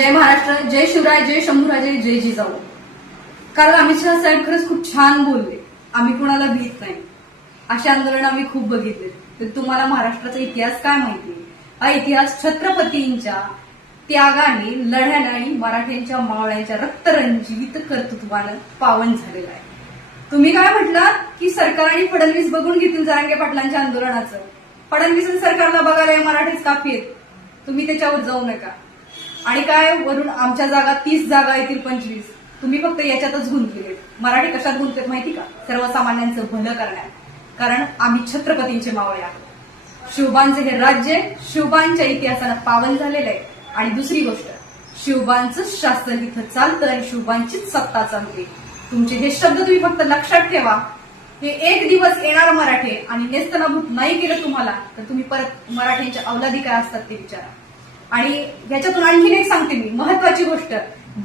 जय महाराष्ट्र जय शिवराय जय शंभूराजे जय जिजाऊ कारण अमित शहा साहेब खरंच खूप छान बोलले. आम्ही कुणाला भीत नाही. अशी आंदोलन आम्ही खूप बघितले. तर तुम्हाला महाराष्ट्राचा इतिहास काय माहिती? हा इतिहास छत्रपतींच्या त्यागाने लढ्याने आणि मराठ्यांच्या मावळ्यांच्या रक्तरंजित कर्तृत्वानं पावन झालेला आहे. तुम्ही काय म्हटलं की सरकार आणि फडणवीस बघून घेतील जरांगे पाटलांच्या आंदोलनाचं? फडणवीस सरकारला बघायला हे मराठीच काफी आहेत. तुम्ही त्याच्यावर जाऊ नका. आणि काय वरून आमच्या जागा तीस जागा येतील पंचवीस. तुम्ही फक्त याच्यातच गुंतलेले मराठी कशात गुंतलेत माहिती का? सर्वसामान्यांचं भलं करण्यात. कारण आम्ही छत्रपतींचे मावळे आहोत. शिवबांचे हे राज्य शिवबांच्या इतिहासानं पावन झालेलं आहे. आणि दुसरी गोष्ट शिवबांचं शासन इथं चालतं आणि शिवबांचीच सत्ता चालते. तुमचे हे शब्द तुम्ही फक्त लक्षात ठेवा. हे एक दिवस येणार मराठे आणि नेस्तनाभूत नाही केलं तुम्हाला तर तुम्ही परत मराठ्यांच्या अवलादी काय असतात ते विचारा. आणि याच्यातून आणखीन एक सांगते मी महत्वाची गोष्ट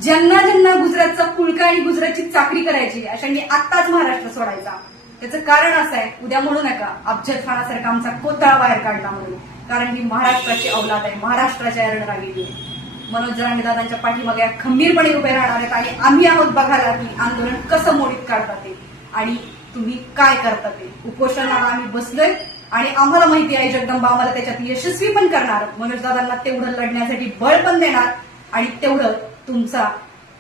ज्यांना ज्यांना गुजरातचा पुळका आणि गुजरातची चाकरी करायची अशांनी आत्ताच महाराष्ट्र सोडायचा. त्याचं कारण असं आहे उद्या म्हणू नका अफजल खानासारखा आमचा कोतळा बाहेर काढला म्हणून. कारण ही महाराष्ट्राची अवलाद आहे महाराष्ट्राच्या एरण राहिलेली आहे मनोज जरांगे दादांच्या पाठीमागे खंबीरपणे उभे राहणार आहेत आणि आम्ही आहोत बघायला की आंदोलन कसं मोडीत काढतात ते. आणि तुम्ही काय करता ते? उपोषणाला आम्ही बसलोय आणि आम्हाला माहिती आहे जगदंबा आम्हाला त्याच्यात यशस्वी पण करणार. मनोजदादांना तेवढं लढण्यासाठी बळ पण देणार आणि तेवढं तुमचा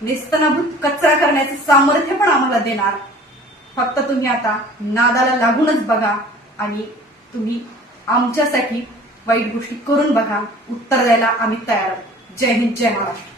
नेस्तनाभूत कचरा करण्याचं सामर्थ्य पण आम्हाला देणार. फक्त तुम्ही आता नादाला लागूनच बघा आणि तुम्ही आमच्यासाठी वाईट गोष्टी करून बघा. उत्तर द्यायला आम्ही तयार आहोत. जय हिंद जय महाराष्ट्र.